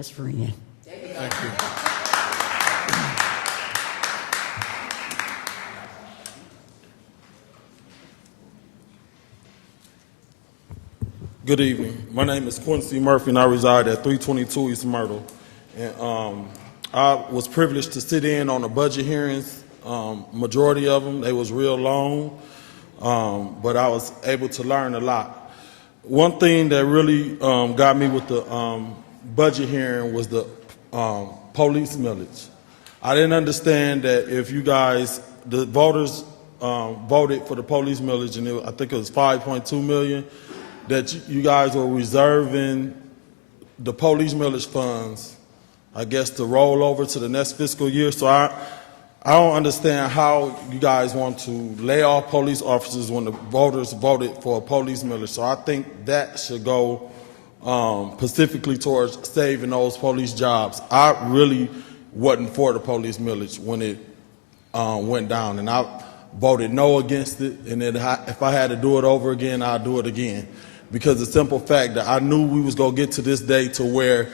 best friend. Thank you. Good evening. My name is Quincy Murphy, and I reside at 322 East Myrtle. And I was privileged to sit in on the budget hearings. Majority of them, they was real long, but I was able to learn a lot. One thing that really got me with the budget hearing was the police millage. I didn't understand that if you guys, the voters voted for the police millage, and I think it was 5.2 million, that you guys were reserving the police millage funds, I guess, to roll over to the next fiscal year. So I don't understand how you guys want to lay off police officers when the voters voted for a police millage. So I think that should go specifically towards saving those police jobs. I really wasn't for the police millage when it went down, and I voted no against it. And then if I had to do it over again, I'd do it again. Because the simple fact that I knew we was going to get to this day to where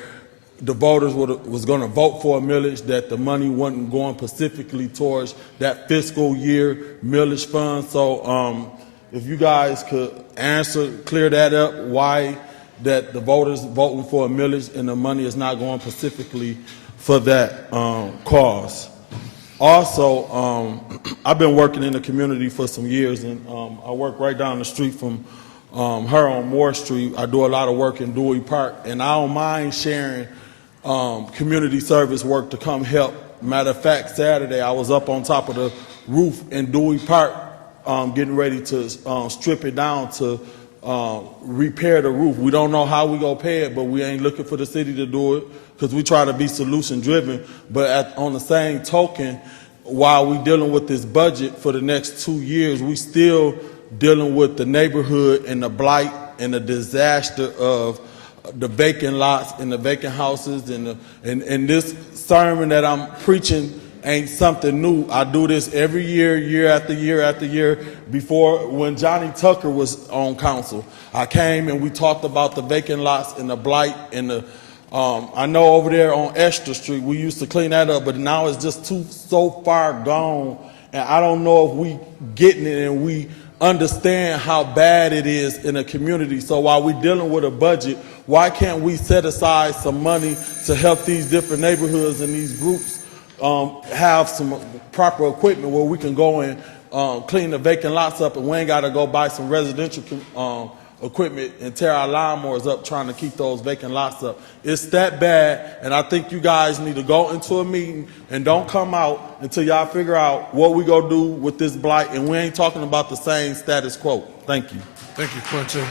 the voters was going to vote for a millage, that the money wasn't going specifically towards that fiscal year millage fund. So if you guys could clear that up, why that the voters voting for a millage and the money is not going specifically for that cause. Also, I've been working in the community for some years, and I work right down the street from her on Moore Street. I do a lot of work in Dewey Park, and I don't mind sharing community service work to come help. Matter of fact, Saturday I was up on top of the roof in Dewey Park getting ready to strip it down to repair the roof. We don't know how we gonna pay it, but we ain't looking for the city to do it because we try to be solution driven. But on the same token, while we dealing with this budget for the next 2 years, we still dealing with the neighborhood and the blight and the disaster of the vacant lots and the vacant houses, and this sermon that I'm preaching ain't something new. I do this every year, year after year after year. Before, when Johnny Tucker was on council, I came and we talked about the vacant lots and the blight and the I know over there on Esther Street we used to clean that up, but now it's just so far gone, and I don't know if we getting it and we understand how bad it is in a community. So while we're dealing with a budget, why can't we set aside some money to help these different neighborhoods and these groups have some proper equipment where we can go and clean the vacant lots up, and we ain't got to go buy some residential equipment and tear our lawnmowers up trying to keep those vacant lots up. It's that bad, and I think you guys need to go into a meeting and don't come out until y'all figure out what we gonna do with this blight, and we ain't talking about the same status quo. Thank you. Thank you, Quincy.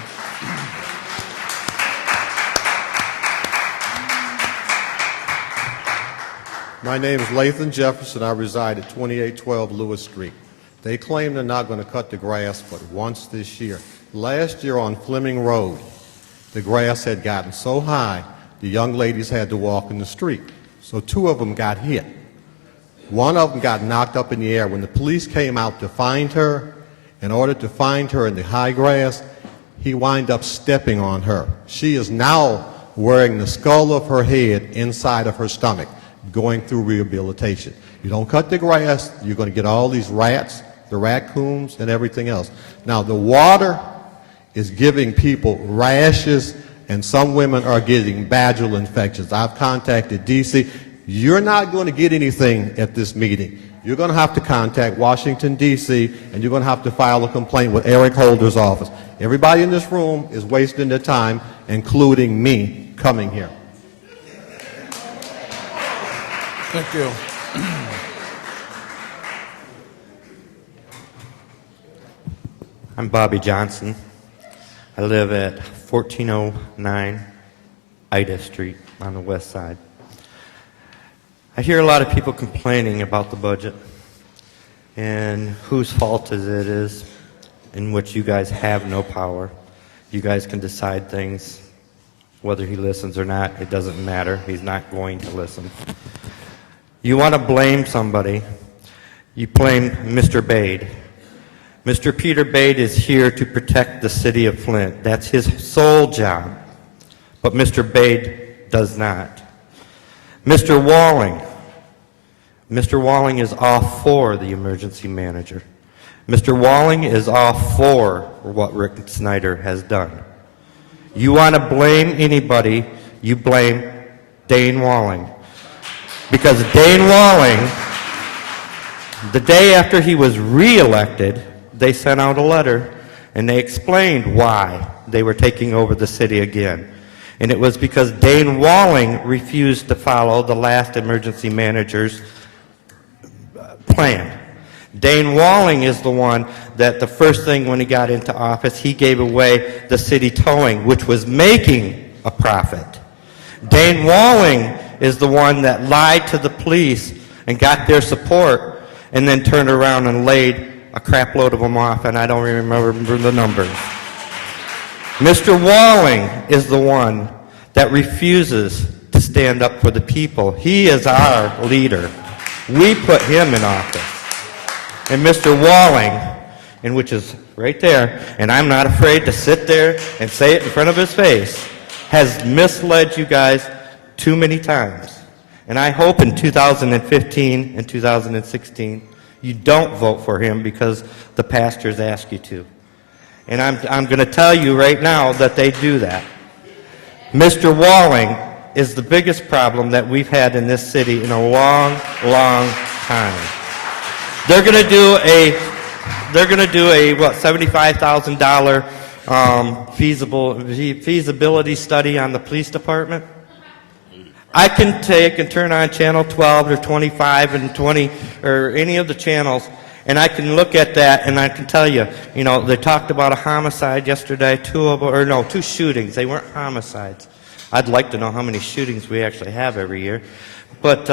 My name is Lathan Jefferson. I reside at 2812 Lewis Street. They claim they're not going to cut the grass but once this year. Last year on Fleming Road, the grass had gotten so high, the young ladies had to walk in the street. So 2 of them got hit. 1 of them got knocked up in the air. When the police came out to find her, in order to find her in the high grass, he wound up stepping on her. She is now wearing the skull of her head inside of her stomach, going through rehabilitation. You don't cut the grass, you're going to get all these rats, the raccoons, and everything else. Now, the water is giving people rashes, and some women are getting vaginal infections. I've contacted D.C. You're not going to get anything at this meeting. You're going to have to contact Washington, D.C., and you're going to have to file a complaint with Eric Holder's office. Everybody in this room is wasting their time, including me, coming here. Thank you. I'm Bobby Johnson. I live at 1409 Ida Street on the west side. I hear a lot of people complaining about the budget and whose fault it is, in which you guys have no power. You guys can decide things. Whether he listens or not, it doesn't matter. He's not going to listen. You want to blame somebody, you blame Mr. Bade. Mr. Peter Bade is here to protect the city of Flint. That's his sole job. But Mr. Bade does not. Mr. Walling. Mr. Walling is all for the emergency manager. Mr. Walling is all for what Rick Snyder has done. You want to blame anybody, you blame Dane Walling. Because Dane Walling, the day after he was reelected, they sent out a letter and they explained why they were taking over the city again. And it was because Dane Walling refused to follow the last emergency manager's plan. Dane Walling is the one that the first thing when he got into office, he gave away the city towing, which was making a profit. Dane Walling is the one that lied to the police and got their support and then turned around and laid a crap load of them off, and I don't remember the numbers. Mr. Walling is the one that refuses to stand up for the people. He is our leader. We put him in office. And Mr. Walling, and which is right there, and I'm not afraid to sit there and say it in front of his face, has misled you guys too many times. And I hope in 2015 and 2016 you don't vote for him because the pastors ask you to. And I'm going to tell you right now that they do that. Mr. Walling is the biggest problem that we've had in this city in a long, long time. They're going to do a what, $75,000 feasibility study on the police department. I can take and turn on channel 12 or 25 and 20 or any of the channels, and I can look at that and I can tell you, they talked about a homicide yesterday, two shootings. They weren't homicides. I'd like to know how many shootings we actually have every year. But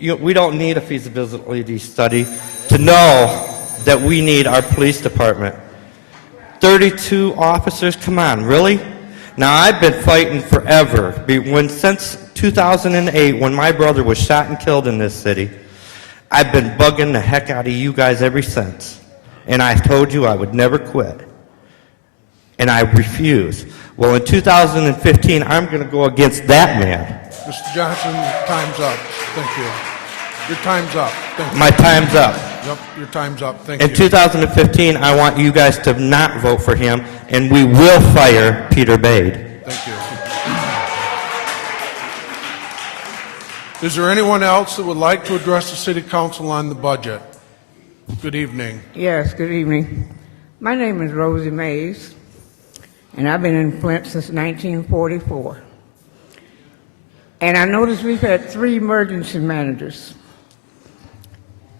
we don't need a feasibility study to know that we need our police department. 32 officers, come on, really? Now, I've been fighting forever. Since 2008, when my brother was shot and killed in this city, I've been bugging the heck out of you guys ever since. And I told you I would never quit. And I refuse. Well, in 2015, I'm going to go against that man. Mr. Johnson, time's up. Thank you. Your time's up. Thank you. My time's up. Yep, your time's up. Thank In you. 2015, I want you guys to not vote for him, and we will fire Peter Bade. Thank you. Is there anyone else that would like to address the City Council on the budget? Good evening. Yes, good evening. My name is Rosie Mays, and I've been in Flint since 1944. And I noticed we've had 3 emergency managers.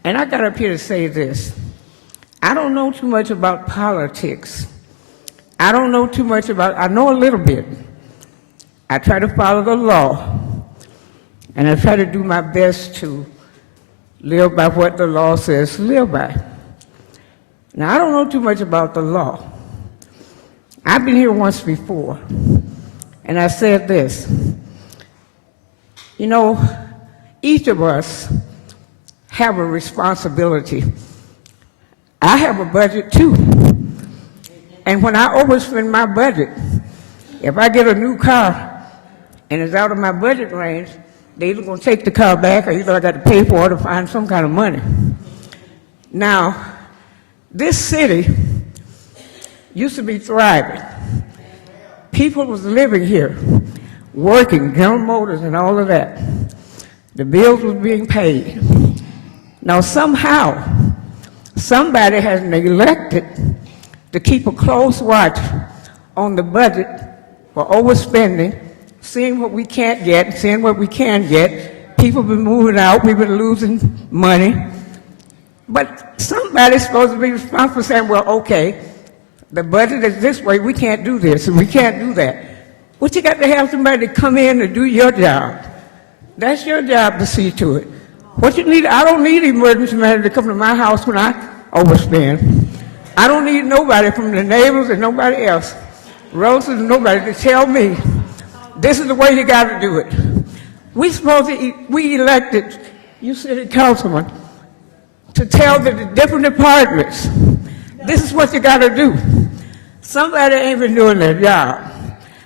And I got up here to say this. I don't know too much about politics. I don't know too much I know a little bit. I try to follow the law. And I try to do my best to live by what the law says to live by. Now, I don't know too much about the law. I've been here once before, and I said this. Each of us have a responsibility. I have a budget too. And when I overspend my budget, if I get a new car and it's out of my budget range, they're either going to take the car back or either I got to pay for it or find some kind of money. Now, this city used to be thriving. People was living here, working, General Motors and all of that. The bills was being paid. Now somehow, somebody has neglected to keep a close watch on the budget for overspending, seeing what we can't get, seeing what we can get. People have been moving out, we've been losing money. But somebody's supposed to be responsible for saying, well, okay, the budget is this way, we can't do this and we can't do that. But you got to have somebody to come in and do your job. That's your job to see to it. What you need, I don't need an emergency manager to come to my house when I overspend. I don't need nobody from the neighbors and nobody else, relatives and nobody to tell me, this is the way you got to do it. We elected you city councilman to tell the different departments, this is what you got to do. Somebody ain't been doing their job.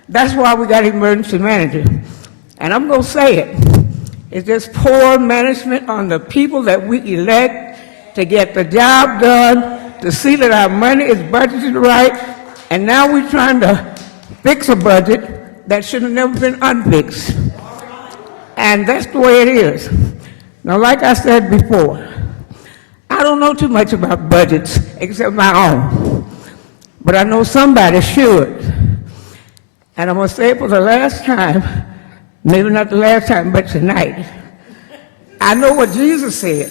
That's why we got emergency manager. And I'm going to say it. It's just poor management on the people that we elect to get the job done, to see that our money is budgeted right, and now we're trying to fix a budget that should have never been unfixed. And that's the way it is. Now, like I said before, I don't know too much about budgets except my own, but I know somebody should. And I'm going to say it for the last time, maybe not the last time, but tonight. I know what Jesus said,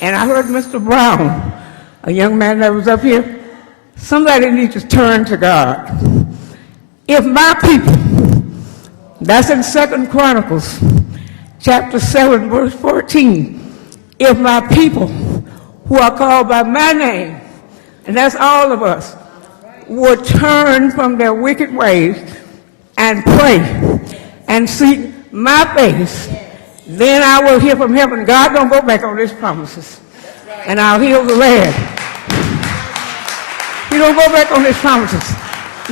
and I heard Mr. Brown, a young man that was up here, somebody needs to turn to God. If my people, that's in 2 Chronicles, chapter 7, verse 14, if my people who are called by my name, and that's all of us, would turn from their wicked ways and pray and seek my face, then I will hear from heaven. God don't go back on his promises. And I'll heal the land. He don't go back on his promises.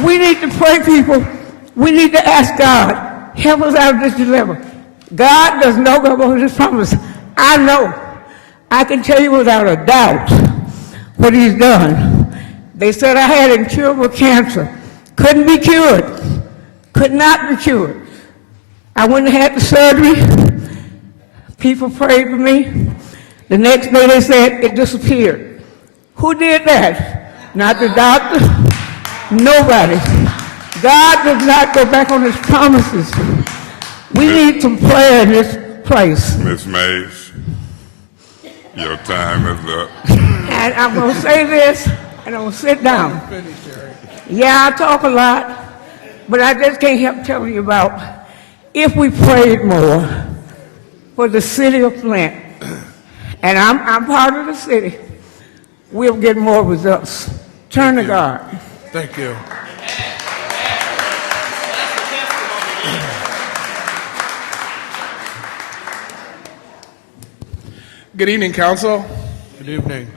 We need to pray, people. We need to ask God, help us out of this dilemma. God does not go back on his promises. I know. I can tell you without a doubt what he's done. They said I had incurable cancer. Couldn't be cured. Could not be cured. I went and had the surgery. People prayed for me. The next day they said it disappeared. Who did that? Not the doctor. Nobody. God does not go back on his promises. We need some prayer in this place. Miss Mays, your time is up. And I'm going to say this, and I'm going to sit down. Yeah, I talk a lot, but I just can't help telling you about if we prayed more for the city of Flint, and I'm part of the city, we'll get more results. Turn to God. Thank you. Good evening, Council. Good evening.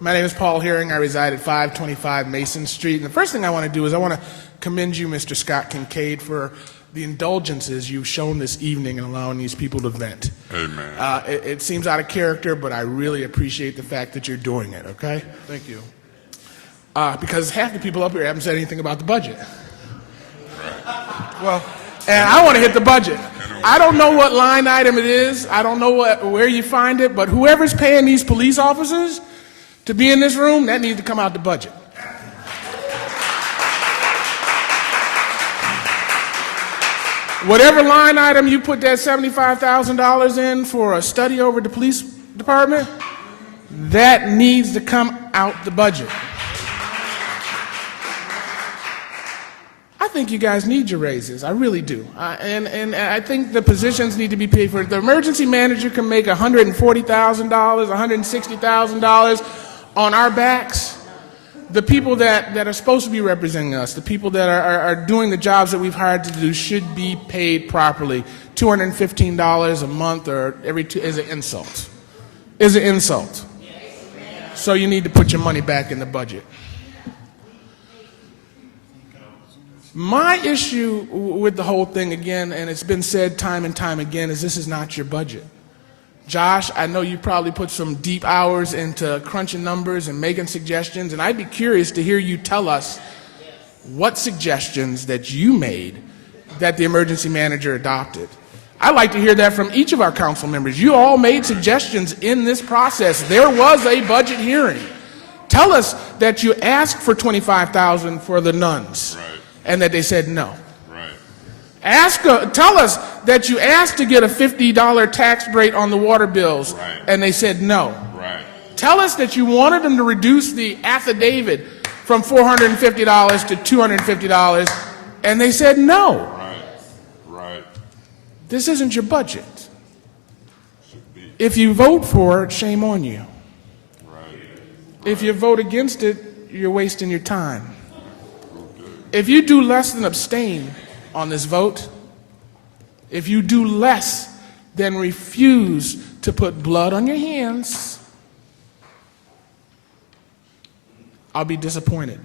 My name is Paul Herring. I reside at 525 Mason Street. And the first thing I want to do is I want to commend you, Mr. Scott Kincaid, for the indulgences you've shown this evening in allowing these people to vent. Amen. It seems out of character, but I really appreciate the fact that you're doing it, okay? Thank you. Because half the people up here haven't said anything about the budget. Well, And I want to hit the budget. I don't know what line item it is. I don't know where you find it, but whoever's paying these police officers to be in this room, that needs to come out the budget. Whatever line item you put that $75,000 in for a study over the police department, that needs to come out the budget. I think you guys need your raises. I really do. And I think the positions need to be paid for. The emergency manager can make $140,000, $160,000 on our backs. The people that are supposed to be representing us, the people that are doing the jobs that we've hired to do should be paid properly. $215 a month or every two is an insult. Is an insult. So you need to put your money back in the budget. My issue with the whole thing, again, and it's been said time and time again, is this is not your budget. Josh, I know you probably put some deep hours into crunching numbers and making suggestions, and I'd be curious to hear you tell us what suggestions that you made that the emergency manager adopted. I'd like to hear that from each of our council members. You all made suggestions in this process. There was a budget hearing. Tell us that you asked for $25,000 for the nuns. Right. And that they said no. Right. Tell us that you asked to get a $50 tax break on the water bills, Right. and they said no. Right. Tell us that you wanted them to reduce the affidavit from $450 to $250, and they said no. Right. Right. This isn't your budget. Should be. If you vote for it, shame on you. Right. If you vote against it, you're wasting your time. If you do less than abstain on this vote, if you do less than refuse to put blood on your hands, I'll be disappointed.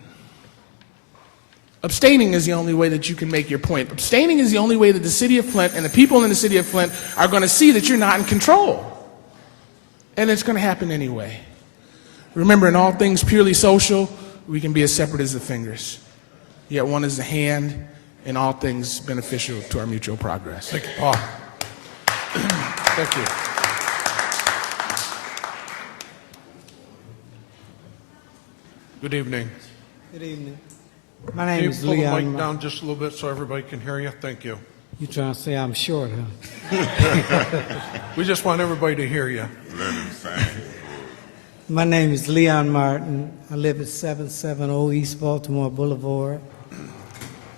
Abstaining is the only way that you can make your point. Abstaining is the only way that the city of Flint and the people in the city of Flint are going to see that you're not in control. And it's going to happen anyway. Remember, in all things purely social, we can be as separate as the fingers. Yet one is the hand, in all things beneficial to our mutual progress. Thank you, Paul. Thank you. Good evening. Good evening. My Can name you is pull the Leon. mic down just a little bit so everybody can hear you? Thank you. You trying to say I'm short, huh? We just want everybody to hear you. Let him sing. My name is Leon Martin. I live at 770 East Baltimore Boulevard,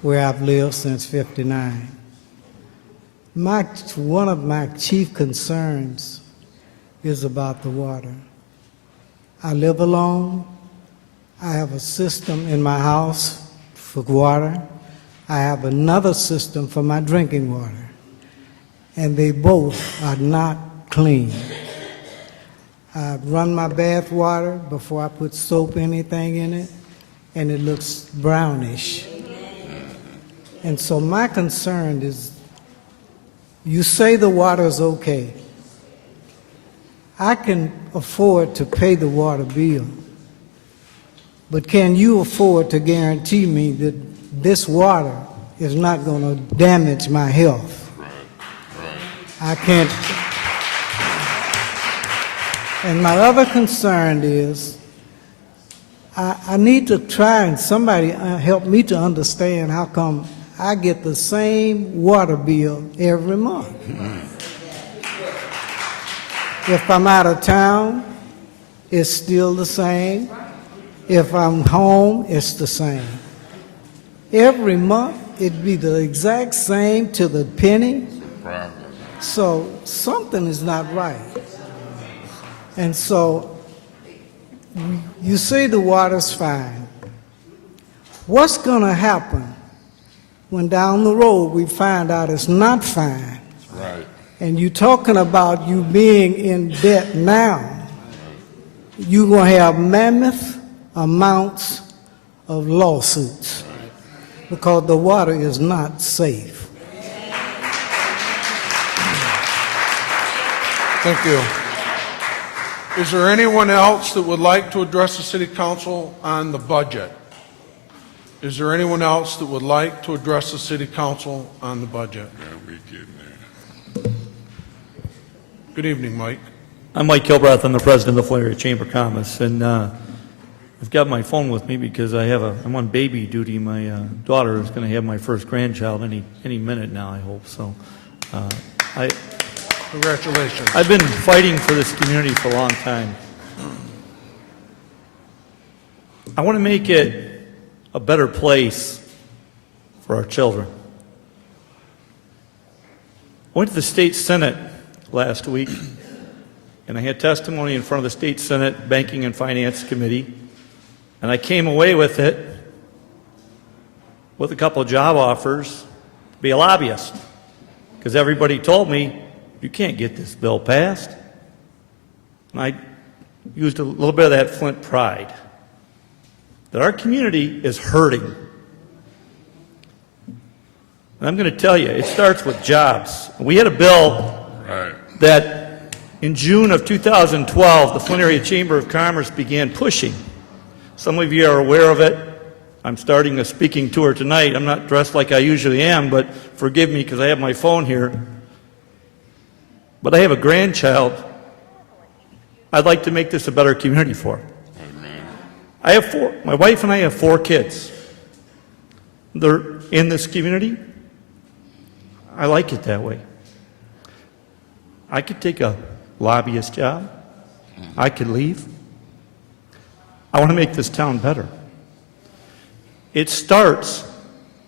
where I've lived since '59. One of my chief concerns is about the water. I live alone. I have a system in my house for water. I have another system for my drinking water. And they both are not clean. I run my bath water before I put soap anything in it, and it looks brownish. And so my concern is, you say the water is okay. I can afford to pay the water bill, but can you afford to guarantee me that this water is not going to damage my health? I can't. And my other concern is, I need to try and somebody help me to understand how come I get the same water bill every month. If I'm out of town, it's still the same. If I'm home, it's the same. Every month, it'd be the exact same to the penny. Problem. So something is not right. And so you say the water's fine. What's going to happen when down the road we find out it's not fine? Right. And you're talking about you being in debt now. You're going to have mammoth amounts of lawsuits because the water is not safe. Thank you. Is there anyone else that would like to address the City Council on the budget? Is there anyone else that would like to address the City Council on the budget? Yeah, we getting there. Good evening, Mike. I'm Mike Kilbrath. I'm the president of the Flint Area Chamber of Commerce, and I've got my phone with me because I'm on baby duty. My daughter is going to have my first grandchild any minute now, I hope. So, Congratulations. I've been fighting for this community for a long time. I want to make it a better place for our children. I went to the state Senate last week, and I had testimony in front of the state Senate Banking and Finance Committee, and I came away with it with a couple of job offers to be a lobbyist, because everybody told me, you can't get this bill passed. And I used a little bit of that Flint pride, that our community is hurting. And I'm going to tell you, it starts with jobs. We had a bill that in June of 2012, the Flint Area Chamber of Commerce began pushing. Some of you are aware of it. I'm starting a speaking tour tonight. I'm not dressed like I usually am, but forgive me because I have my phone here. But I have a grandchild. I'd like to make this a better community for. My wife and I have 4 kids. They're in this community. I like it that way. I could take a lobbyist job. I could leave. I want to make this town better. It starts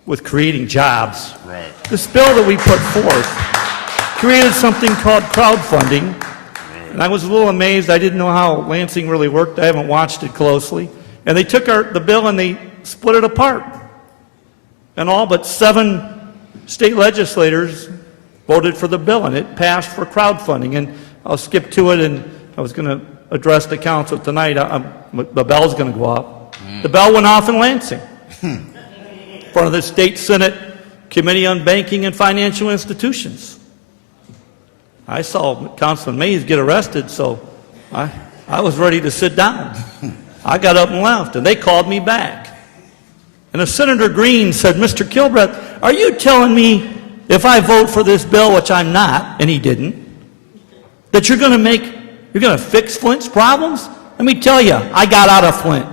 with creating jobs. Right. This bill that we put forth created something called crowdfunding, and I was a little amazed. I didn't know how Lansing really worked. I haven't watched it closely. And they took the bill and they split it apart. And all but 7 state legislators voted for the bill, and it passed for crowdfunding. And I'll skip to it, and I was going to address the council tonight. The bell's going to go off. The bell went off in Lansing. in front of the State Senate Committee on Banking and Financial Institutions. I saw Councilman Mays get arrested, so I was ready to sit down. I got up and left, and they called me back. And Senator Green said, Mr. Kilbreth, are you telling me if I vote for this bill, which I'm not, and he didn't, that you're going to fix Flint's problems? Let me tell you, I got out of Flint.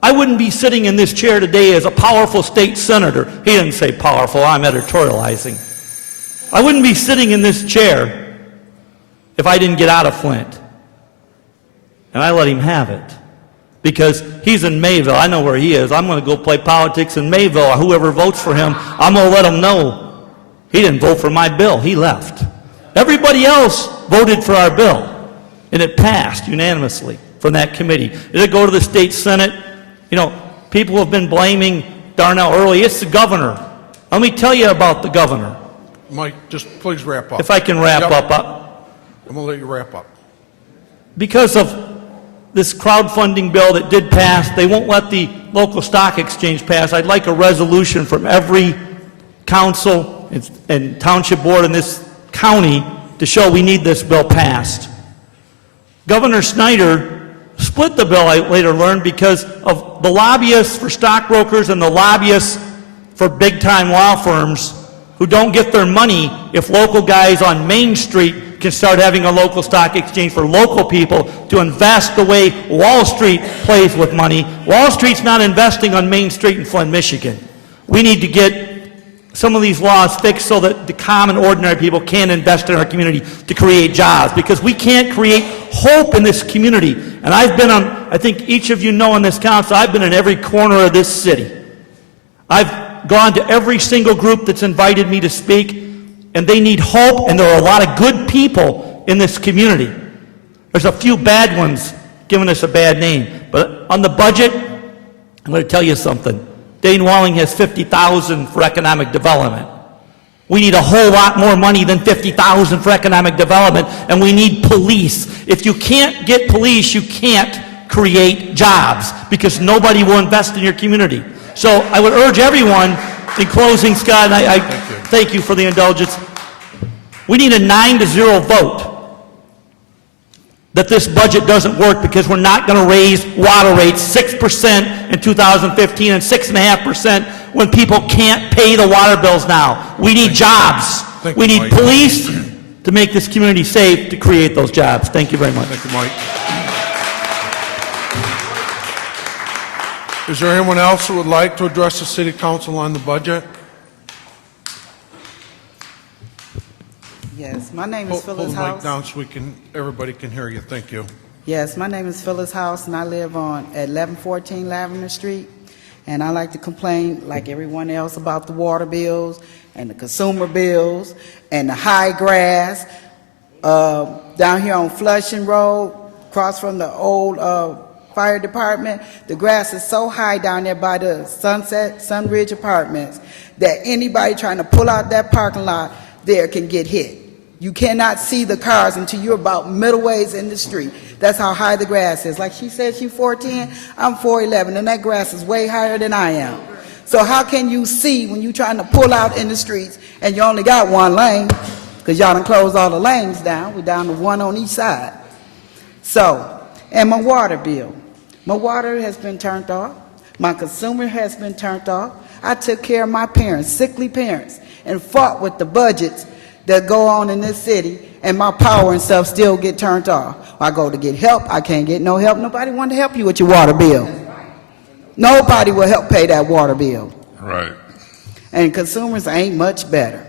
I wouldn't be sitting in this chair today as a powerful state senator. He didn't say powerful, I'm editorializing. I wouldn't be sitting in this chair if I didn't get out of Flint. And I let him have it. Because he's in Mayville. I know where he is. I'm going to go play politics in Mayville. Whoever votes for him, I'm going to let him know he didn't vote for my bill. He left. Everybody else voted for our bill. And it passed unanimously from that committee. Did it go to the state senate? You know, people have been blaming Darnell Early. It's the governor. Let me tell you about the governor. Mike, just please wrap up. If I can wrap up. I'm going to let you wrap up. Because of this crowdfunding bill that did pass, they won't let the local stock exchange pass. I'd like a resolution from every council and township board in this county to show we need this bill passed. Governor Snyder split the bill, I later learned, because of the lobbyists for stockbrokers and the lobbyists for big-time law firms who don't get their money if local guys on Main Street can start having a local stock exchange for local people to invest the way Wall Street plays with money. Wall Street's not investing on Main Street in Flint, Michigan. We need to get some of these laws fixed so that the common, ordinary people can invest in our community to create jobs, because we can't create hope in this community. And I've been on, I think each of you know in this council, I've been in every corner of this city. I've gone to every single group that's invited me to speak, and they need hope, and there are a lot of good people in this community. There's a few bad ones giving us a bad name. But on the budget, I'm going to tell you something. Dane Walling has $50,000 for economic development. We need a whole lot more money than $50,000 for economic development, and we need police. If you can't get police, you can't create jobs, because nobody will invest in your community. So I would urge everyone, in closing, Scott, and I thank you for the indulgence. We need a 9-0 vote that this budget doesn't work, because we're not going to raise water rates 6% in 2015 and 6.5% when people can't pay the water bills now. We need jobs. We need police to make this community safe, to create those jobs. Thank you very much. Thank you, Mike. Is there anyone else who would like to address the City Council on the budget? Yes, my name is Phyllis Hold the mic House. down so everybody can hear you. Thank you. Yes, my name is Phyllis House, and I live at 1114 Lavender Street. And I like to complain, like everyone else, about the water bills and the consumer bills and the high grass down here on Flushing Road, across from the old fire department. The grass is so high down there by the Sunridge Apartments that anybody trying to pull out that parking lot there can get hit. You cannot see the cars until you're about middle ways in the street. That's how high the grass is. Like she said, she's 4'10", I'm 4'11", and that grass is way higher than I am. So how can you see when you're trying to pull out in the streets and you only got one lane? Because y'all done closed all the lanes down. We're down to one on each side. So, and my water bill. My water has been turned off. My consumer has been turned off. I took care of my parents, sickly parents, and fought with the budgets that go on in this city, and my power and stuff still get turned off. I go to get help, I can't get no help. Nobody want to help you with your water bill. Nobody will help pay that water bill. Right. And consumers ain't much better.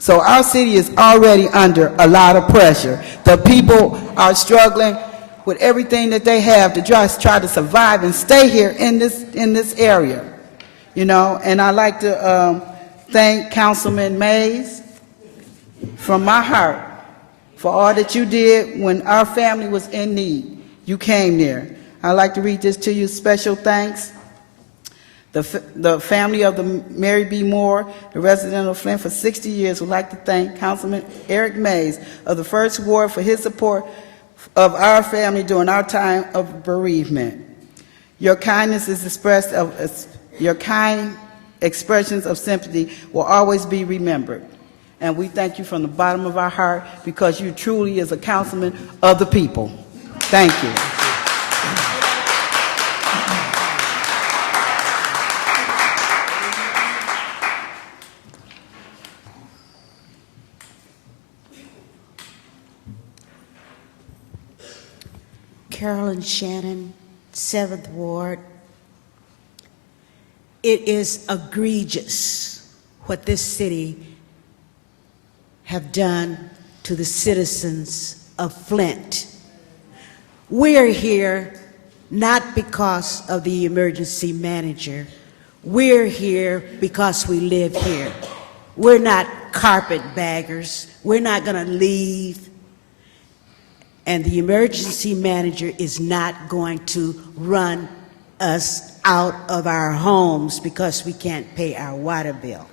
So our city is already under a lot of pressure. The people are struggling with everything that they have to just try to survive and stay here in this area. You know, and I like to thank Councilman Mays from my heart for all that you did when our family was in need. You came there. I'd like to read this to you. Special thanks. The family of the Mary B. Moore, the resident of Flint for 60 years, would like to thank Councilman Eric Mays of the 1st Ward for his support of our family during our time of bereavement. Your kindness is expressed Your kind expressions of sympathy will always be remembered. And we thank you from the bottom of our heart because you truly is a councilman of the people. Thank you. Carolyn Shannon, 7th Ward. It is egregious what this city have done to the citizens of Flint. We're here not because of the emergency manager. We're here because we live here. We're not carpetbaggers. We're not going to leave. And the emergency manager is not going to run us out of our homes because we can't pay our water bill.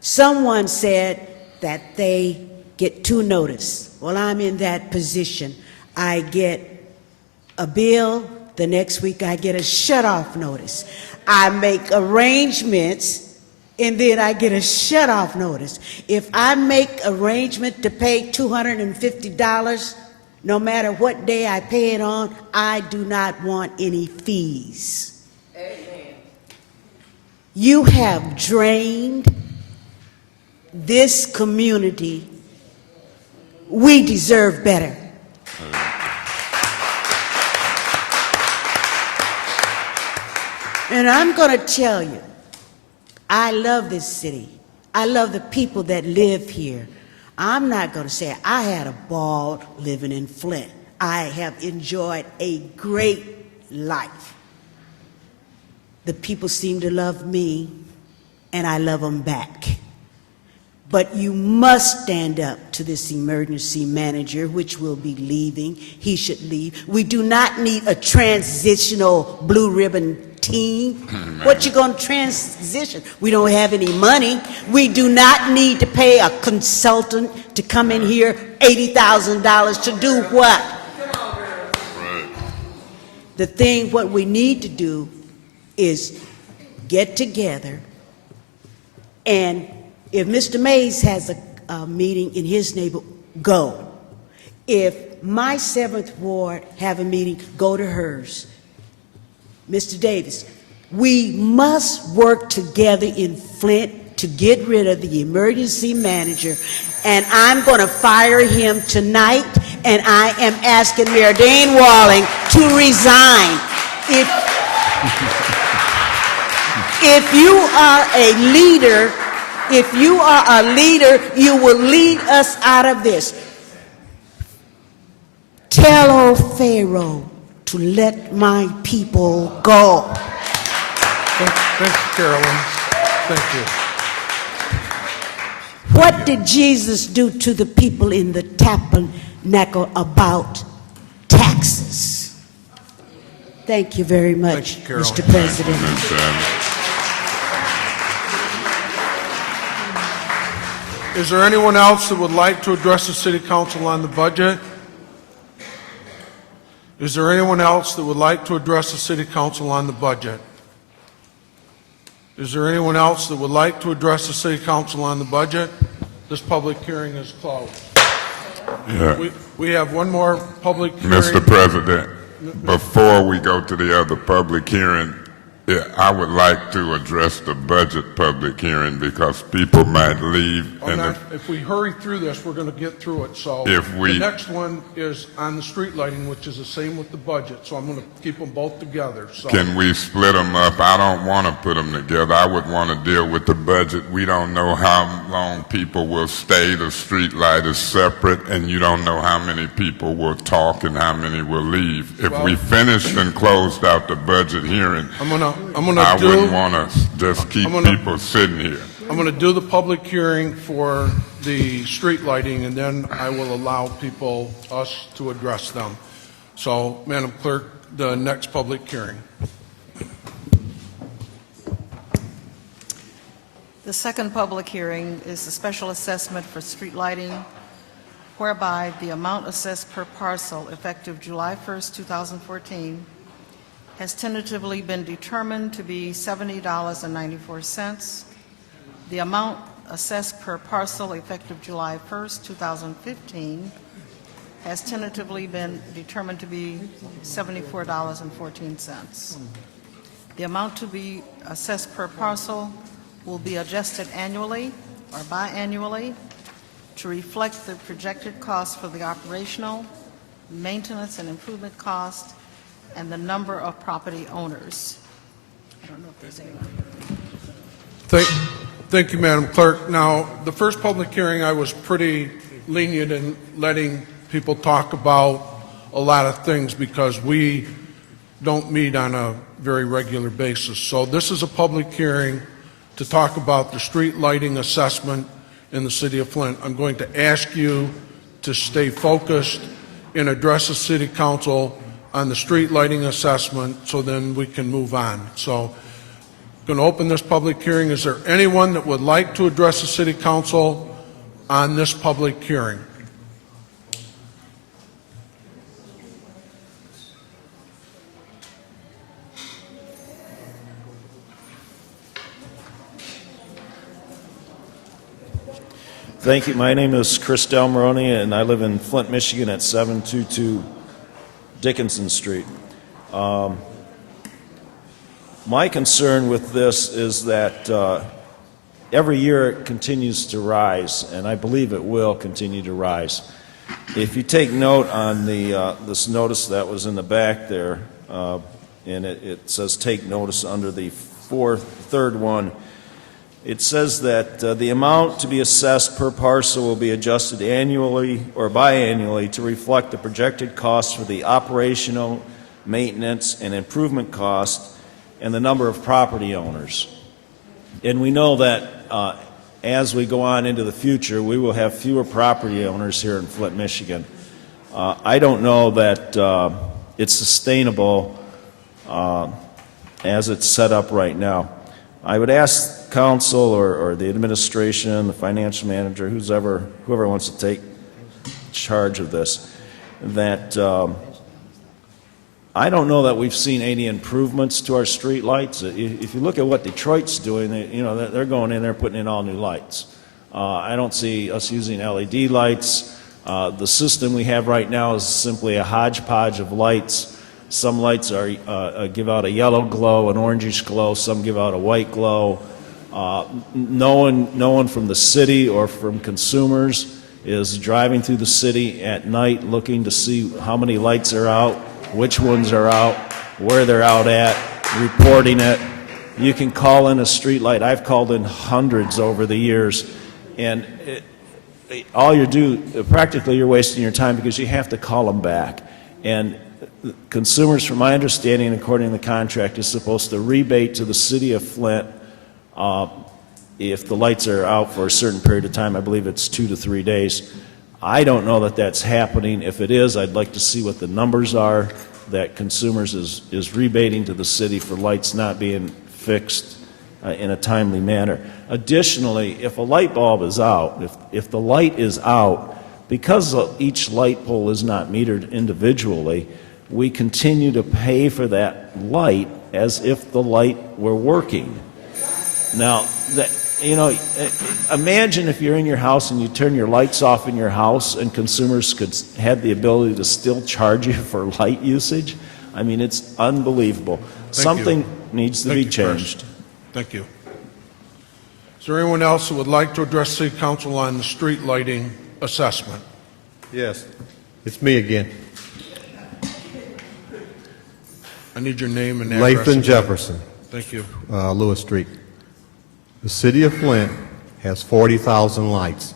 Someone said that they get 2 notice. Well, I'm in that position. I get a bill, the next week I get a shut-off notice. I make arrangements, and then I get a shut-off notice. If I make arrangement to pay $250, no matter what day I pay it on, I do not want any fees. Amen. You have drained this community. We deserve better. And I'm going to tell you, I love this city. I love the people that live here. I'm not going to say I had a ball living in Flint. I have enjoyed a great life. The people seem to love me, and I love them back. But you must stand up to this emergency manager, which will be leaving. He should leave. We do not need a transitional blue ribbon team. What you going to transition? We don't have any money. We do not need to pay a consultant to come in here $80,000 to do what? The thing what we need to do is get together, and if Mr. Mays has a meeting in his neighborhood, go. If my 7th Ward have a meeting, go to hers. Mr. Davis, we must work together in Flint to get rid of the emergency manager, and I'm going to fire him tonight, and I am asking Mayor Dane Walling to resign. If you are a leader, you will lead us out of this. Tell old Pharaoh to let my people go. Thank you, Carolyn. Thank you. What did Jesus do to the people in the tabernacle about taxes? Thank you very much, Thank you, Carolyn. Mr. President. Is there anyone else that would like to address the City Council on the budget? Is there anyone else that would like to address the City Council on the budget? Is there anyone else that would like to address the City Council on the budget? This public hearing is closed. Yeah. We have one more public hearing. Mr. President, before we go to the other public hearing, I would like to address the budget public hearing because people might leave. If we hurry through this, we're going to get through it. So the next one is on the street lighting, which is the same with the budget. So I'm going to keep them both together. So. Can we split them up? I don't want to put them together. I would want to deal with the budget. We don't know how long people will stay. The street light is separate, and you don't know how many people will talk and how many will leave. If we finished and closed out the budget hearing, I wouldn't want to just keep people sitting here. I'm going to do the public hearing for the street lighting, and then I will allow us to address them. So, Madam Clerk, the next public hearing. The second public hearing is the special assessment for street lighting, whereby the amount assessed per parcel effective July 1st, 2014, has tentatively been determined to be $70.94. The amount assessed per parcel effective July 1st, 2015 has tentatively been determined to be $74.14. The amount to be assessed per parcel will be adjusted annually or biannually to reflect the projected costs for the operational, maintenance, and improvement cost and the number of property owners. I don't know if there's anyone. Thank you, Madam Clerk. Now, the first public hearing, I was pretty lenient in letting people talk about a lot of things because we don't meet on a very regular basis. So this is a public hearing to talk about the street lighting assessment in the city of Flint. I'm going to ask you to stay focused and address the city council on the street lighting assessment so then we can move on. So I'm going to open this public hearing. Is there anyone that would like to address the city council on this public hearing? Thank you. My name is Chris Del Moroni, and I live in Flint, Michigan at 722 Dickinson Street. My concern with this is that every year it continues to rise, and I believe it will continue to rise. If you take note on the this notice that was in the back there, and it says take notice under the third one, it says that the amount to be assessed per parcel will be adjusted annually or biannually to reflect the projected costs for the operational, maintenance, and improvement cost and the number of property owners. And we know that as we go on into the future, we will have fewer property owners here in Flint, Michigan. I don't know that it's sustainable as it's set up right now. I would ask council or the administration, the financial manager, whoever wants to take charge of this, that I don't know that we've seen any improvements to our street lights. If you look at what Detroit's doing, they're going in there putting in all new lights. I don't see us using LED lights. The system we have right now is simply a hodgepodge of lights. Some lights give out a yellow glow, an orangish glow. Some give out a white glow. No one from the city or from consumers is driving through the city at night looking to see how many lights are out, which ones are out, where they're out at, reporting it. You can call in a street light. I've called in hundreds over the years, and all you do, practically you're wasting your time because you have to call them back. And consumers, from my understanding, according to the contract, is supposed to rebate to the city of Flint if the lights are out for a certain period of time. I believe it's 2 to 3 days. I don't know that that's happening. If it is, I'd like to see what the numbers are that consumers is rebating to the city for lights not being fixed in a timely manner. Additionally, if a light bulb is out, if the light is out, because each light pole is not metered individually, we continue to pay for that light as if the light were working. Now, imagine if you're in your house and you turn your lights off in your house and consumers could have the ability to still charge you for light usage. I mean, it's unbelievable. Something needs to be changed. Thank you. Is there anyone else who would like to address City Council on the street lighting assessment? Yes, it's me again. I need your name and address. Lathan Jefferson. Thank you. Lewis Street. The city of Flint has 40,000 lights.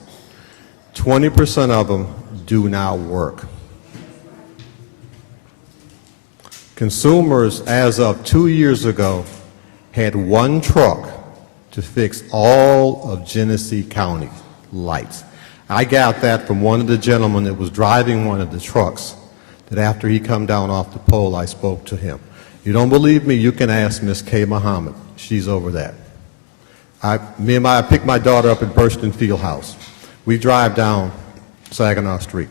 20% of them do not work. Consumers, as of 2 years ago, had one truck to fix all of Genesee County lights. I got that from one of the gentlemen that was driving one of the trucks, that after he come down off the pole, I spoke to him. You don't believe me, you can ask Miss Kay Muhammad. She's over that. I picked my daughter up at Burston Field House. We drive down Saginaw Street.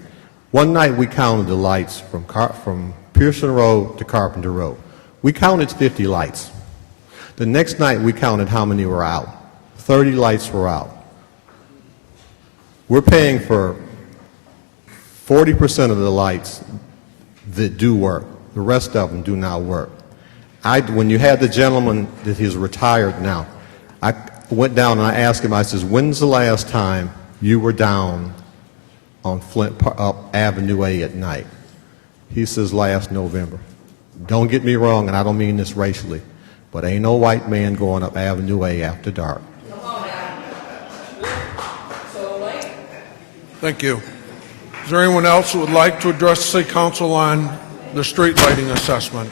One night we counted the lights from Pearson Road to Carpenter Road. We counted 50 lights. The next night we counted how many were out. 30 lights were out. We're paying for 40% of the lights that do work. The rest of them do not work. When you had the gentleman that is retired now, I went down and I asked him, I says, when's the last time you were down on Flint Avenue A at night? He says, last November. Don't get me wrong, and I don't mean this racially, but ain't no white man going up Avenue A after dark. Thank you. Is there anyone else who would like to address the City Council on the street lighting assessment?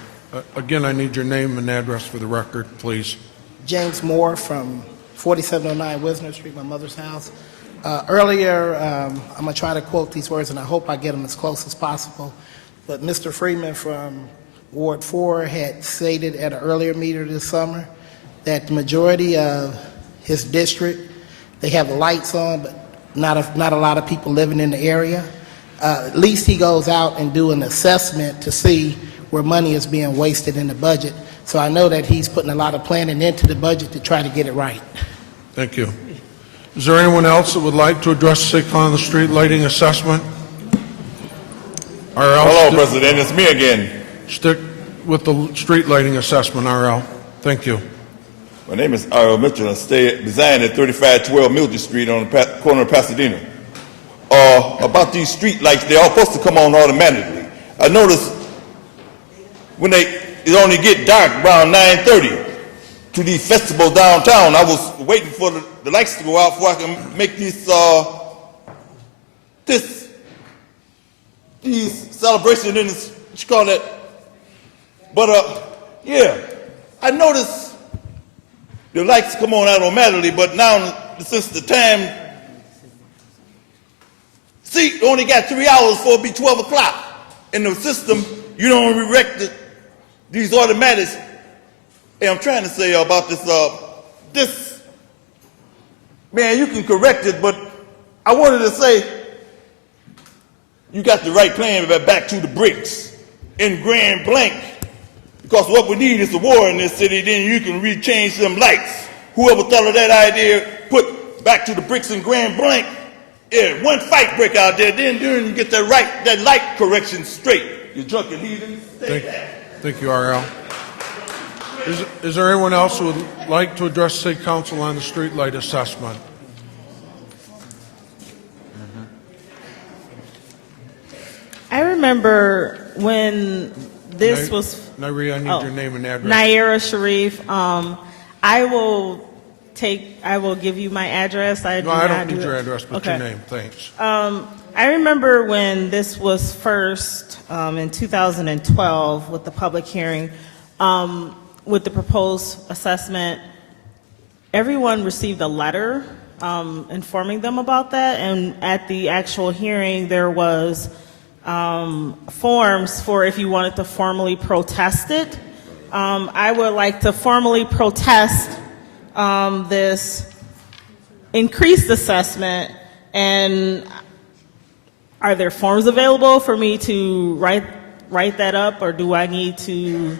Again, I need your name and address for the record, please. James Moore from 4709 Wisner Street, my mother's house. Earlier, I'm going to try to quote these words, and I hope I get them as close as possible. But Mr. Freeman from Ward 4 had stated at an earlier meeting this summer that the majority of his district, they have the lights on, but not a lot of people living in the area. At least he goes out and do an assessment to see where money is being wasted in the budget. So I know that he's putting a lot of planning into the budget to try to get it right. Thank you. Is there anyone else that would like to address the City Council on the street lighting assessment? Hello, President. It's me again. Stick with the street lighting assessment, RL. Thank you. My name is R.L. Mitchell. I reside at 3512 Mildred Street on the corner of Pasadena. About these street lights, they're all supposed to come on automatically. I noticed when it only get dark around 9:30 to these festivals downtown, I was waiting for the lights to go out before I can make these celebrations in this, what you call that? But yeah, I noticed the lights come on automatically, but now since the time, see, you only got 3 hours before it be 12 o'clock. In the system, you don't erect these automatics. Hey, I'm trying to say about this, man, you can correct it, but I wanted to say, you got the right plan back to the bricks in grand blank. Because what we need is a war in this city, then you can rechange them lights. Whoever thought of that idea, put back to the bricks in grand blank. Yeah, one fight break out there, then you get that light correction straight. You drunken heathen. Thank you, RL. Is there anyone else who would like to address the City Council on the street light assessment? I remember when this was... Naira, I need your name and address. Naira Sharif. I will give you my address. I don't need your address, but your name. Thanks. I remember when this was first in 2012 with the public hearing, with the proposed assessment, everyone received a letter informing them about that, and at the actual hearing there was forms for if you wanted to formally protest it. I would like to formally protest this increased assessment, and are there forms available for me to write that up, or do I need to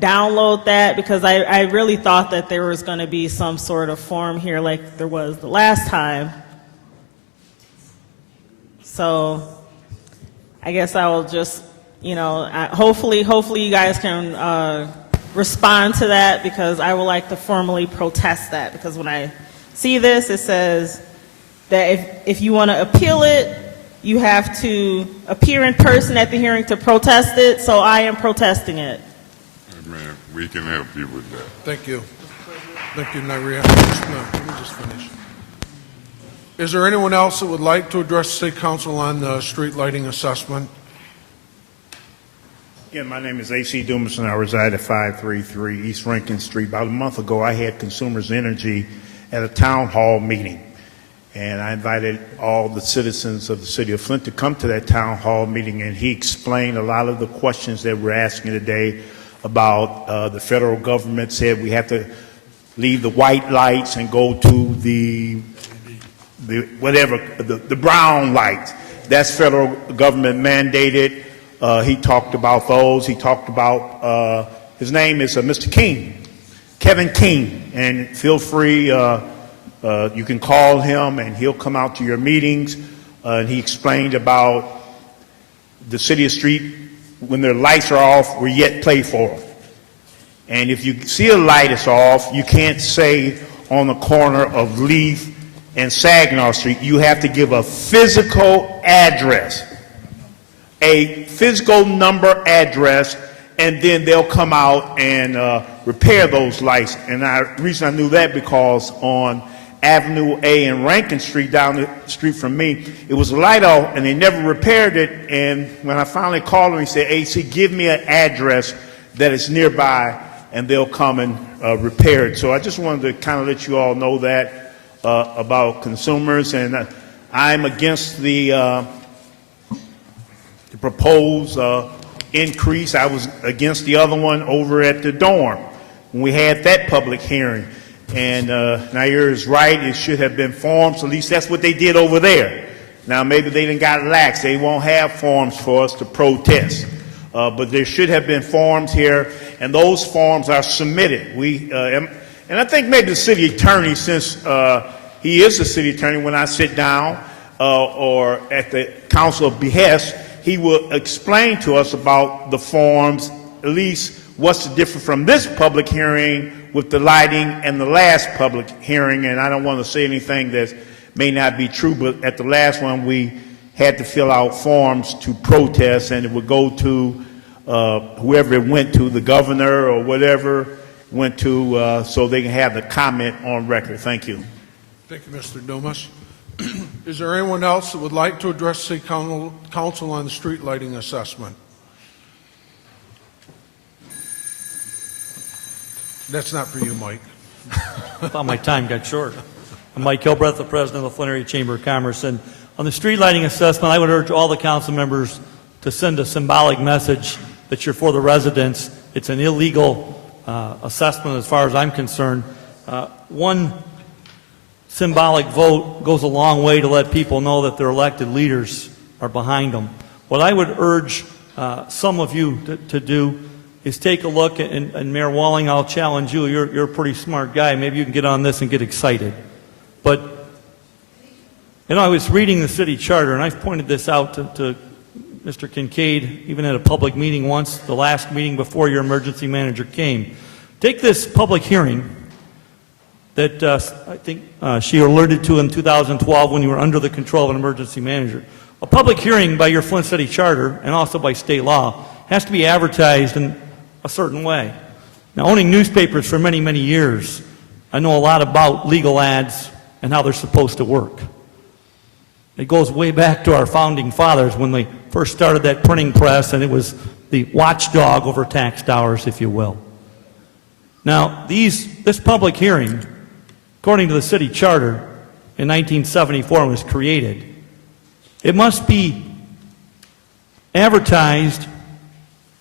download that? Because I really thought that there was going to be some sort of form here like there was the last time. So I guess I will just, hopefully you guys can respond to that, because I would like to formally protest that. Because when I see this, it says that if you want to appeal it, you have to appear in person at the hearing to protest it, so I am protesting it. Man, we can help you with that. Thank you. Thank you, Naria. Let me just finish. Is there anyone else that would like to address the City Council on the street lighting assessment? Again, my name is A.C. Dumerson. I reside at 533 East Rankin Street. About a month ago, I had Consumers Energy at a town hall meeting, and I invited all the citizens of the city of Flint to come to that town hall meeting, and he explained a lot of the questions that we're asking today about the federal government said we have to leave the white lights and go to the brown lights. That's federal government mandated. He talked about those. He talked about his name is Mr. King, Kevin King, and feel free, you can call him and he'll come out to your meetings. And he explained about the city of street, when their lights are off, we yet pay for them. And if you see a light is off, you can't say on the corner of Leaf and Saginaw Street. You have to give a physical address, a physical number address, and then they'll come out and repair those lights. And the reason I knew that because on Avenue A and Rankin Street, down the street from me, it was a light off and they never repaired it. And when I finally called him, he said, AC, give me an address that is nearby and they'll come and repair it. So I just wanted to kind of let you all know that about consumers. And I'm against the proposed increase. I was against the other one over at the dorm when we had that public hearing. And Nair is right, it should have been forms. At least that's what they did over there. Now maybe they didn't got lax. They won't have forms for us to protest. But there should have been forms here, and those forms are submitted. And I think maybe the city attorney, since he is the city attorney, when I sit down or at the council behest, he will explain to us about the forms, at least what's the difference from this public hearing with the lighting and the last public hearing. And I don't want to say anything that may not be true, but at the last one we had to fill out forms to protest, and it would go to whoever it went to, the governor or whatever went to, so they can have the comment on record. Thank you. Thank you, Mr. Dumas. Is there anyone else that would like to address the council on the street lighting assessment? That's not for you, Mike. I thought my time got short. I'm Mike Kilbreth, the president of the Flint Area Chamber of Commerce. And on the street lighting assessment, I would urge all the council members to send a symbolic message that you're for the residents. It's an illegal assessment as far as I'm concerned. One symbolic vote goes a long way to let people know that their elected leaders are behind them. What I would urge some of you to do is take a look, and Mayor Walling, I'll challenge you. You're a pretty smart guy. Maybe you can get on this and get excited. But, you know, I was reading the city charter, and I've pointed this out to Mr. Kincaid, even at a public meeting once, the last meeting before your emergency manager came. Take this public hearing that I think she alerted to in 2012 when you were under the control of an emergency manager. A public hearing by your Flint City Charter and also by state law has to be advertised in a certain way. Now, owning newspapers for many, many years, I know a lot about legal ads and how they're supposed to work. It goes way back to our founding fathers when they first started that printing press, and it was the watchdog over tax dollars, if you will. Now, this public hearing, according to the city charter in 1974 was created, it must be advertised,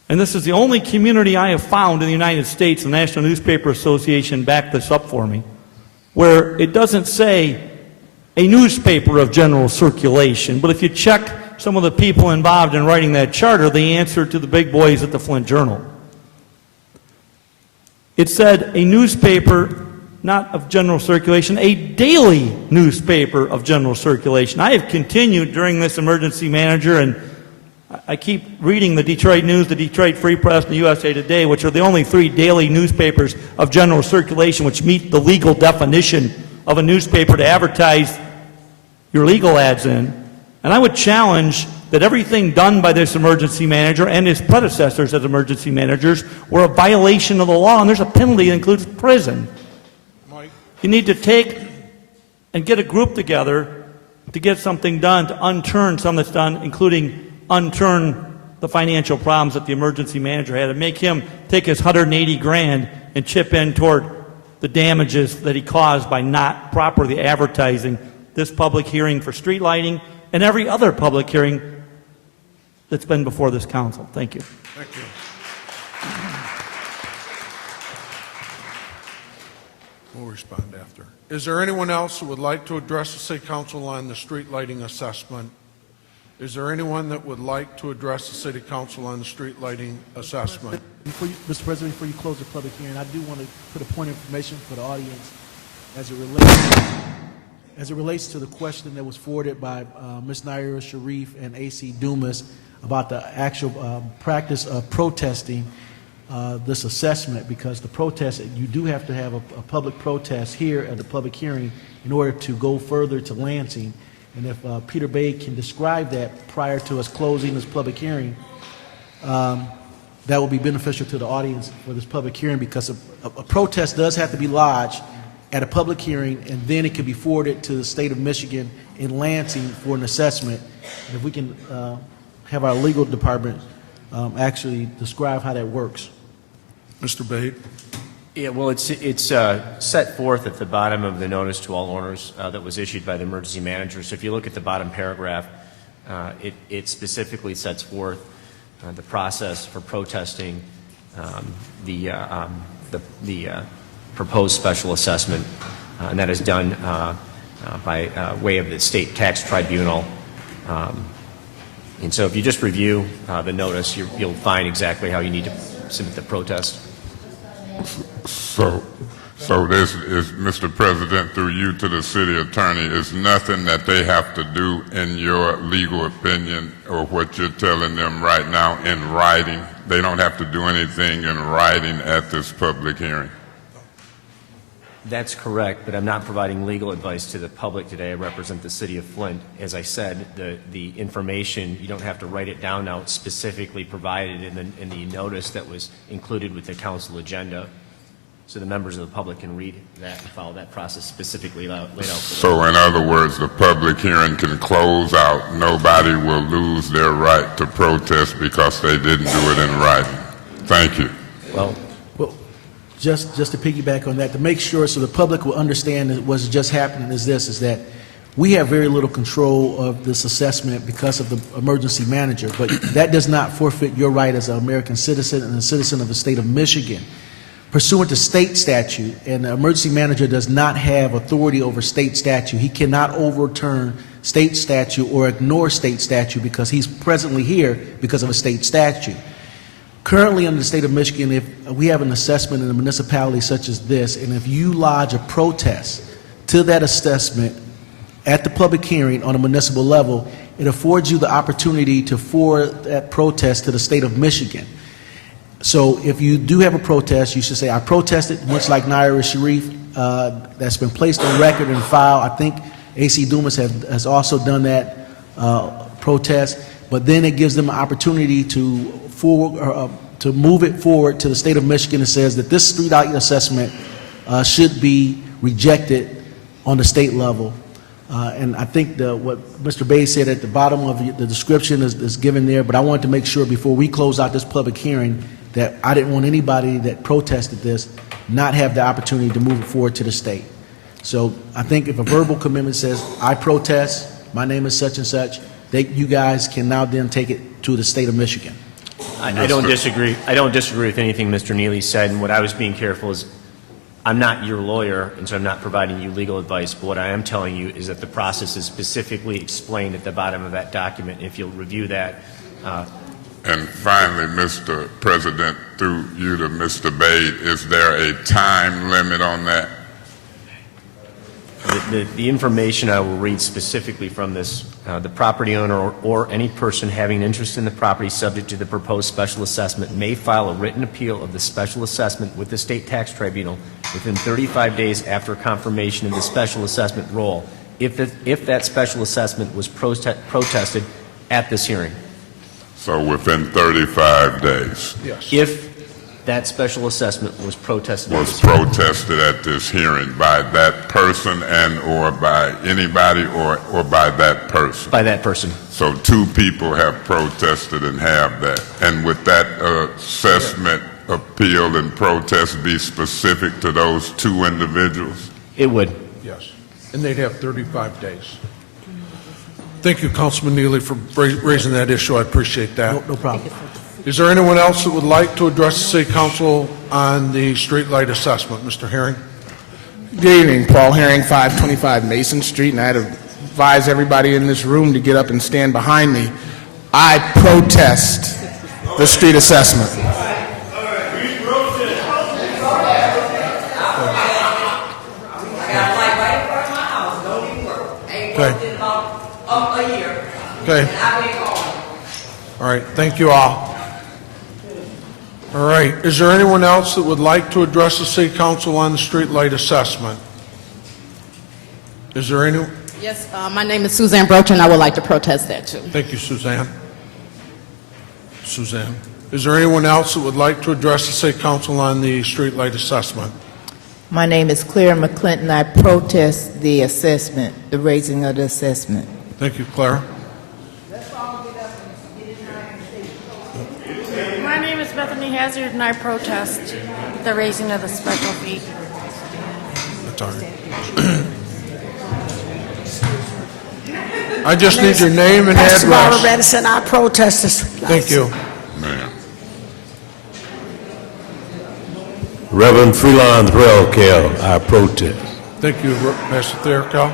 and this is the only community I have found in the United States, the National Newspaper Association backed this up for me, where it doesn't say a newspaper of general circulation, but if you check some of the people involved in writing that charter, they answer to the big boys at the Flint Journal. It said a newspaper not of general circulation, a daily newspaper of general circulation. I have continued during this emergency manager, and I keep reading the Detroit News, the Detroit Free Press, and the USA Today, which are the only three daily newspapers of general circulation which meet the legal definition of a newspaper to advertise your legal ads in. And I would challenge that everything done by this emergency manager and his predecessors as emergency managers were a violation of the law, and there's a penalty that includes prison. You need to take and get a group together to get something done, to unturn some that's done, including unturn the financial problems that the emergency manager had, and make him take his 180 grand and chip in toward the damages that he caused by not properly advertising this public hearing for street lighting and every other public hearing that's been before this council. Thank you. Thank you. We'll respond after. Is there anyone else who would like to address the City Council on the street lighting assessment? Is there anyone that would like to address the City Council on the street lighting assessment? Mr. President, before you close the public hearing, I do want to put a point of information for the audience as it relates to the question that was forwarded by Ms. Naira Sharif and A.C. Dumas about the actual practice of protesting this assessment, because the protest, you do have to have a public protest here at the public hearing in order to go further to Lansing. And if Peter Bay can describe that prior to us closing this public hearing, that will be beneficial to the audience for this public hearing, because a protest does have to be lodged at a public hearing, and then it can be forwarded to the state of Michigan in Lansing for an assessment. And if we can have our legal department actually describe how that works. Mr. Bate? Yeah, well, it's set forth at the bottom of the notice to all owners that was issued by the emergency manager. So if you look at the bottom paragraph, it specifically sets forth the process for protesting the proposed special assessment, and that is done by way of the state tax tribunal. And so if you just review the notice, you'll find exactly how you need to submit the protest. So this is, Mr. President, through you to the city attorney, is nothing that they have to do, in your legal opinion, or what you're telling them right now, in writing? They don't have to do anything in writing at this public hearing? That's correct, but I'm not providing legal advice to the public today. I represent the city of Flint. As I said, the information, you don't have to write it down now. It's specifically provided in the notice that was included with the council agenda, so the members of the public can read that and follow that process specifically laid out. So in other words, the public hearing can close out. Nobody will lose their right to protest because they didn't do it in writing. Thank you. Well, just to piggyback on that, to make sure so the public will understand that what's just happening is that we have very little control of this assessment because of the emergency manager, but that does not forfeit your right as an American citizen and a citizen of the state of Michigan. Pursuant to state statute, and the emergency manager does not have authority over state statute. He cannot overturn state statute or ignore state statute because he's presently here because of a state statute. Currently, under the state of Michigan, if we have an assessment in a municipality such as this, and if you lodge a protest to that assessment at the public hearing on a municipal level, it affords you the opportunity to forward that protest to the state of Michigan. So if you do have a protest, you should say, I protested, much like Naira Sharif, that's been placed on record and filed. I think A.C. Dumas has also done that protest, but then it gives them an opportunity to move it forward to the state of Michigan and says that this street light assessment should be rejected on the state level. And I think what Mr. Bay said at the bottom of the description is given there, but I wanted to make sure before we close out this public hearing that I didn't want anybody that protested this not have the opportunity to move it forward to the state. So I think if a verbal commitment says, I protest, my name is such and such, you guys can now then take it to the state of Michigan. I don't disagree. I don't disagree with anything Mr. Neely said, and what I was being careful is I'm not your lawyer, and so I'm not providing you legal advice, but what I am telling you is that the process is specifically explained at the bottom of that document. If you'll review that. And finally, Mr. President, through you to Mr. Bade, is there a time limit on that? The information I will read specifically from this, the property owner or any person having an interest in the property subject to the proposed special assessment may file a written appeal of the special assessment with the state tax tribunal within 35 days after confirmation of the special assessment roll if that special assessment was protested at this hearing. So within 35 days? Yes. If that special assessment was protested at this hearing by that person and or by anybody or by that person? By that person. So two people have protested and have that. And would that assessment, appeal, and protest be specific to those two individuals? It would. Yes. And they'd have 35 days. Thank you, Councilman Neely, for raising that issue. I appreciate that. No problem. Is there anyone else that would like to address the City Council on the streetlight assessment? Mr. Herring? Good evening, Paul Herring, 525 Mason Street, and I had a advise everybody in this room to get up and stand behind me. I protest the street assessment. Okay. Okay. All right, thank you all. All right, is there anyone else that would like to address the City Council on the streetlight assessment? Is there any? Yes, my name is Suzanne Broach, and I would like to protest that too. Thank you, Suzanne. Suzanne. Is there anyone else that would like to address the City Council on the streetlight assessment? My name is Claire McClinton. I protest the assessment, the raising of the assessment. Thank you, Claire. My name is Bethany Hazard, and I protest the raising of the special fee. That's all right. I just need your name and Pastor Barbara address. Redison, I protest this. Thank you. Man. Reverend Freelon Threlkel, I protest. Thank you, Pastor Threlkel.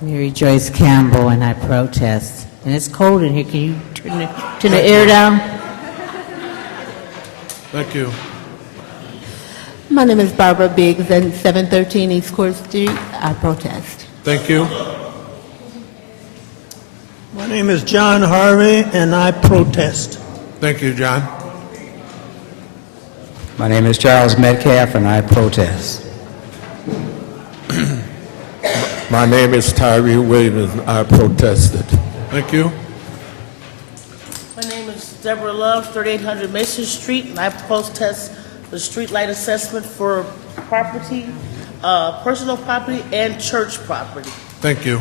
Mary Joyce Campbell, and I protest. And it's cold in here. Can you turn the air down? Thank you. My name is Barbara Biggs, and 713 East Court Street. I protest. Thank you. My name is John Harvey, and I protest. Thank you, John. My name is Charles Metcalf, and I protest. My name is Tyree Williams, and I protested. Thank you. My name is Deborah Love, 3800 Mason Street, and I protest the streetlight assessment for property, personal property, and church property. Thank you.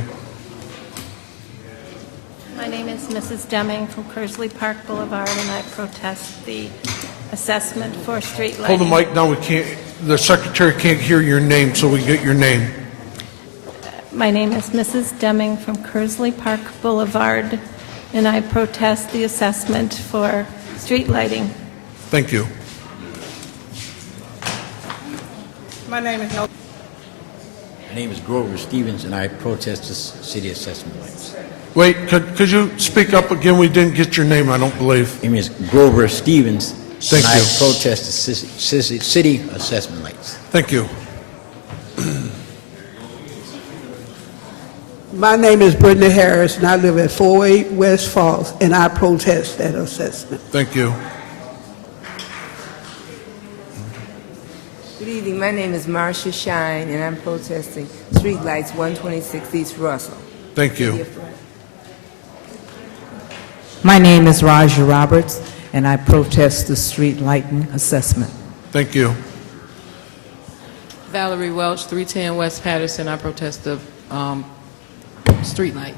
My name is Mrs. Deming from Kersley Park Boulevard, and I protest the assessment for street lighting. Hold the mic down. We can't. The secretary can't hear your name, so we get your name. My name is Mrs. Deming from Kersley Park Boulevard, and I protest the assessment for street lighting. Thank you. My name is My name is Grover Stevens, and I protest the city assessment lights. Wait, could you speak up again? We didn't get your name, I don't believe. My name is Grover Stevens, Thank and you. I protest the city assessment lights. Thank you. My name is Brittany Harris, and I live at 408 West Falls, and I protest that assessment. Thank you. Good evening. My name is Marcia Shine, and I'm protesting streetlights 126 East Russell. Thank you. My name is Raja Roberts, and I protest the street lighting assessment. Thank you. Valerie Welch, 310 West Patterson. I protest the street light.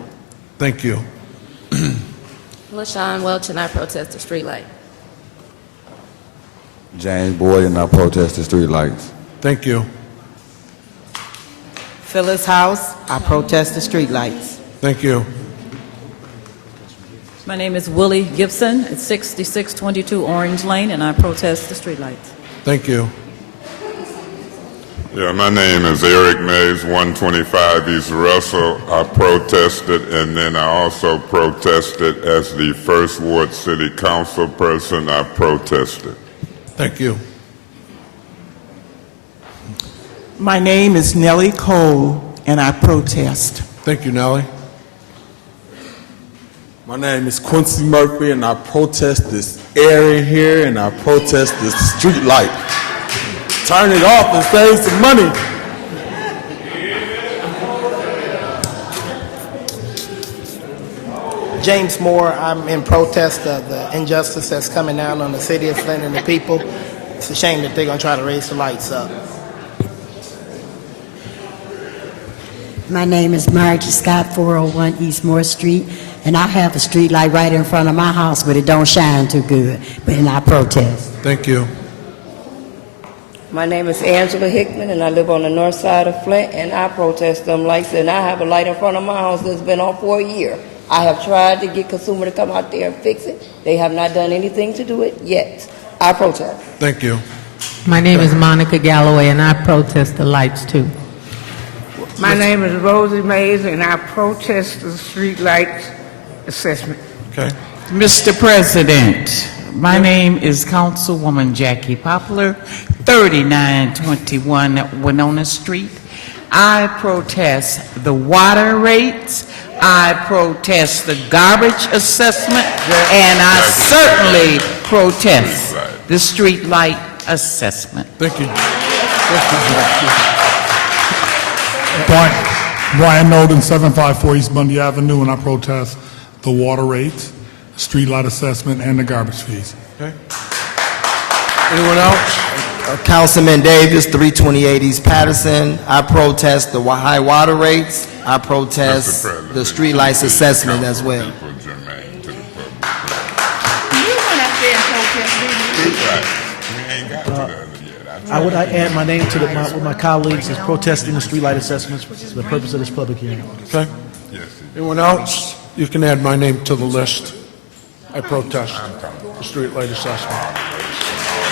Thank you. LaShawn Welch, and I protest the street light. James Boyd, and I protest the street lights. Thank you. Phyllis House, I protest the streetlights. Thank you. My name is Willie Gibson at 6622 Orange Lane, and I protest the streetlights. Thank you. Yeah, my name is Eric Mays, 125 East Russell. I protested, and then I also protested as the First Ward City Council person. I protested. Thank you. My name is Nellie Cole, and I protest. Thank you, Nellie. My name is Quincy Murphy, and I protest this area here, and I protest this street light. Turn it off and save some money. James Moore, I'm in protest of the injustice that's coming down on the city of Flint and the people. It's a shame that they're going to try to raise the lights up. My name is Margie Scott, 401 East Moore Street, and I have a street light right in front of my house, but it don't shine too good. But I protest. Thank you. My name is Angela Hickman, and I live on the north side of Flint, and I protest them lights, and I have a light in front of my house that's been on for a year. I have tried to get consumer to come out there and fix it. They have not done anything to do it yet. I protest. Thank you. My name is Monica Galloway, and I protest the lights too. My name is Rosie Mays, and I protest the street lights assessment. Okay. Mr. President, my name is Councilwoman Jackie Poplar, 3921 Winona Street. I protest the water rates, I protest the garbage assessment, and I certainly protest the street light assessment. Thank you. Brian Noden, 754 East Bundy Avenue, and I protest the water rates, street light assessment, and the garbage fees. Okay. Anyone else? Councilman Davis, 328 East Patterson. I protest the high water rates. I protest the street lights assessment as well. I would add my name to with my colleagues as protesting the streetlight assessments for the purpose of this public hearing. Okay. Anyone else? You can add my name to the list. I protest the street light assessment.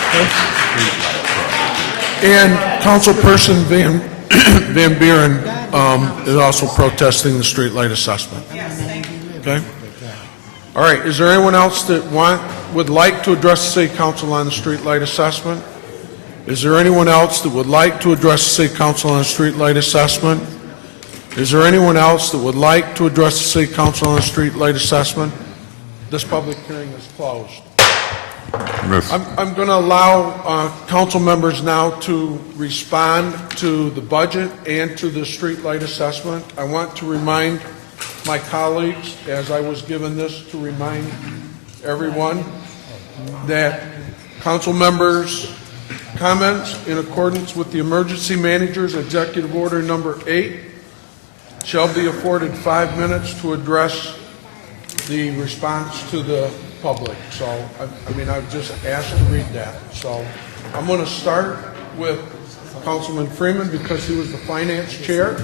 Okay. And Councilperson Van Buren is also protesting the street light assessment. Okay. All right. Is there anyone else that would like to address the City Council on the street light assessment? Is there anyone else that would like to address the City Council on the street light assessment? Is there anyone else that would like to address the City Council on the street light assessment? This public hearing is closed. I'm going to allow council members now to respond to the budget and to the street light assessment. I want to remind my colleagues, as I was given this, to remind everyone that council members' comments in accordance with the Emergency Manager's Executive Order number 8 shall be afforded 5 minutes to address the response to the public. So, I've just asked to read that. So, I'm going to start with Councilman Freeman because he was the Finance Chair.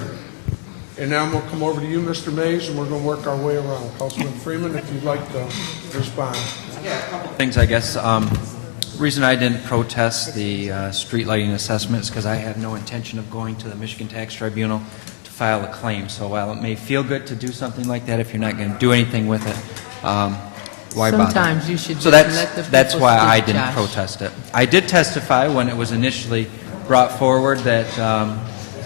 And now I'm going to come over to you, Mr. Mays, and we're going to work our way around. Councilman Freeman, if you'd like to respond. Yeah, a couple things, I guess. The reason I didn't protest the street lighting assessment is because I have no intention of going to the Michigan Tax Tribunal to file a claim. So while it may feel good to do something like that, if you're not going to do anything with it, why bother? Sometimes you should so just let the people that's why speak, I didn't Josh. protest it. I did testify when it was initially brought forward that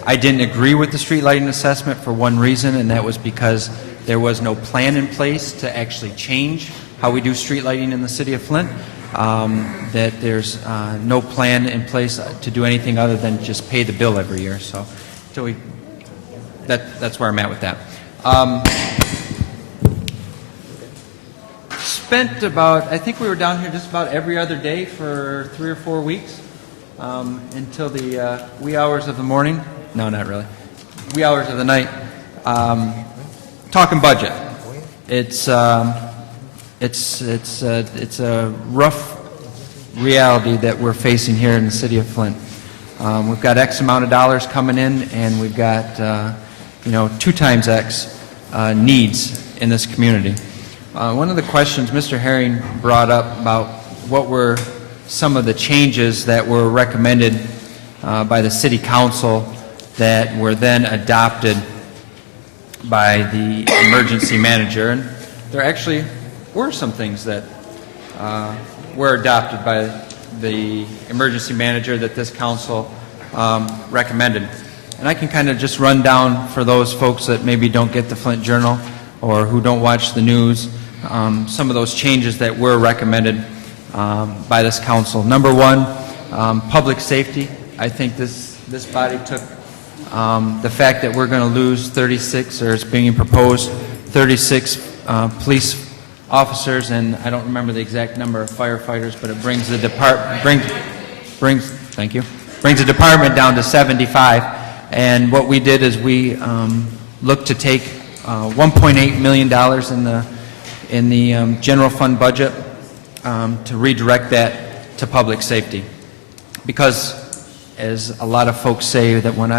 I didn't agree with the street lighting assessment for one reason, and that was because there was no plan in place to actually change how we do street lighting in the city of Flint. That there's no plan in place to do anything other than just pay the bill every year. So, that's where I'm at with that. Spent about, I think we were down here just about every other day for 3 or 4 weeks until the wee hours of the morning. No, not really. Wee hours of the night. Talking budget. It's a rough reality that we're facing here in the city of Flint. We've got X amount of dollars coming in, and we've got 2 times X needs in this community. One of the questions Mr. Herring brought up about what were some of the changes that were recommended by the city council that were then adopted by the emergency manager, and there actually were some things that were adopted by the emergency manager that this council recommended. And I can kind of just run down for those folks that maybe don't get the Flint Journal or who don't watch the news, some of those changes that were recommended by this council. Number one, public safety. I think this body took the fact that we're going to lose 36, or it's being proposed 36 police officers, and I don't remember the exact number of firefighters, but it brings the brings the department down to 75. And what we did is we looked to take $1.8 million in the general fund budget to redirect that to public safety, because as a lot of folks say, that when